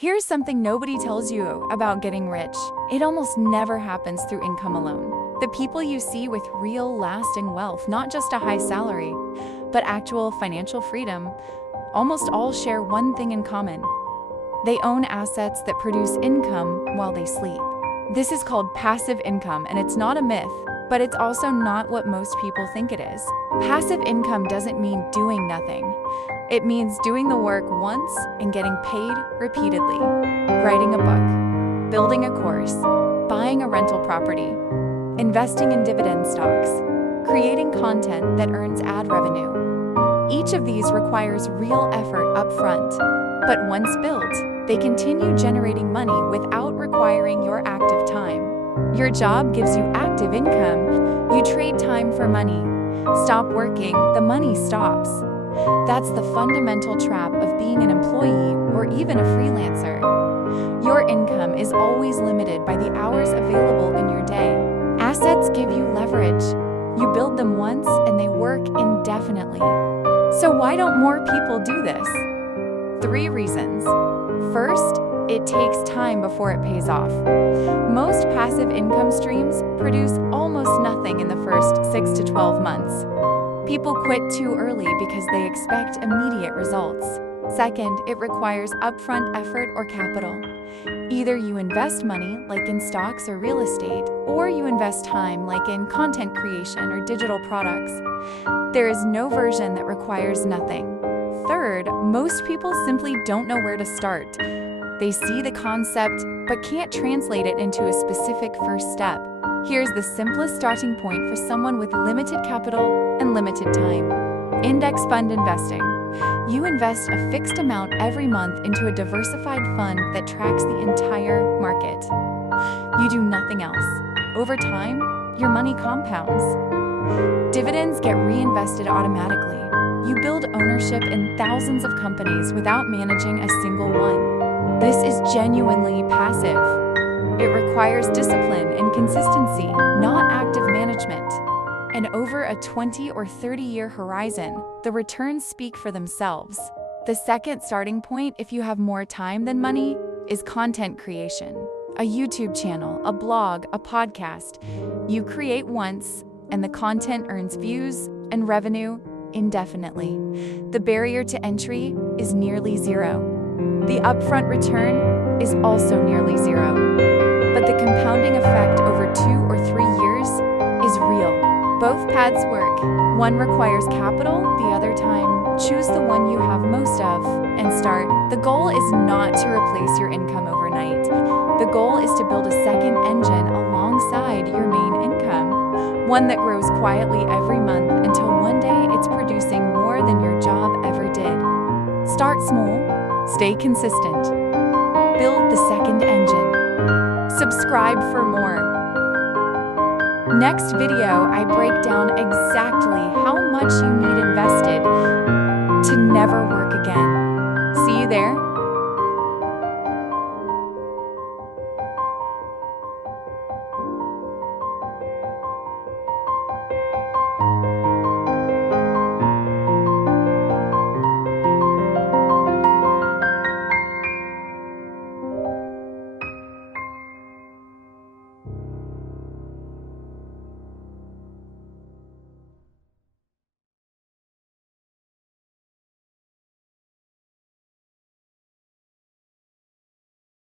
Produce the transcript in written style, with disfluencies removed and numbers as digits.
Here's something nobody tells you about getting rich. It almost never happens through income alone. The people you see with real, lasting wealth, not just a high salary, but actual financial freedom, almost all share one thing in common. They own assets that produce income while they sleep. This is called passive income, and it's not a myth, but it's also not what most people think it is. Passive income doesn't mean doing nothing. It means doing the work once and getting paid repeatedly. Writing a book, building a course, buying a rental property, investing in dividend stocks, creating content that earns ad revenue. Each of these requires real effort up front, but once built, they continue generating money without requiring your active time. Your job gives you active income. You trade time for money. Stop working, the money stops. That's the fundamental trap of being an employee or even a freelancer. Your income is always limited by the hours available in your day. Assets give you leverage. You build them once and they work indefinitely. So why don't more people do this? 3 reasons. First, it takes time before it pays off. Most passive income streams produce almost nothing in the first 6 to 12 months. People quit too early because they expect immediate results. Second, it requires upfront effort or capital. Either you invest money, like in stocks or real estate, or you invest time, like in content creation or digital products. There is no version that requires nothing. Third, most people simply don't know where to start. They see the concept, but can't translate it into a specific first step. Here's the simplest starting point for someone with limited capital and limited time. Index fund investing. You invest a fixed amount every month into a diversified fund that tracks the entire market. You do nothing else. Over time, your money compounds. Dividends get reinvested automatically. You build ownership in thousands of companies without managing a single one. This is genuinely passive. It requires discipline and consistency, not active management. And over a 20 or 30-year horizon, the returns speak for themselves. The second starting point, if you have more time than money, is content creation. A YouTube channel, a blog, a podcast. You create once, and the content earns views and revenue indefinitely. The barrier to entry is nearly zero. The upfront return is also nearly zero. But the compounding effect over 2 or 3 years is real. Both paths work. One requires capital, the other time. Choose the one you have most of and start. The goal is not to replace your income overnight. The goal is to build a second engine alongside your main income. One that grows quietly every month until one day it's producing more than your job ever did. Start small, stay consistent. Build the second engine. Subscribe for more. Next video, I break down exactly how much you need invested to never work again. See you there.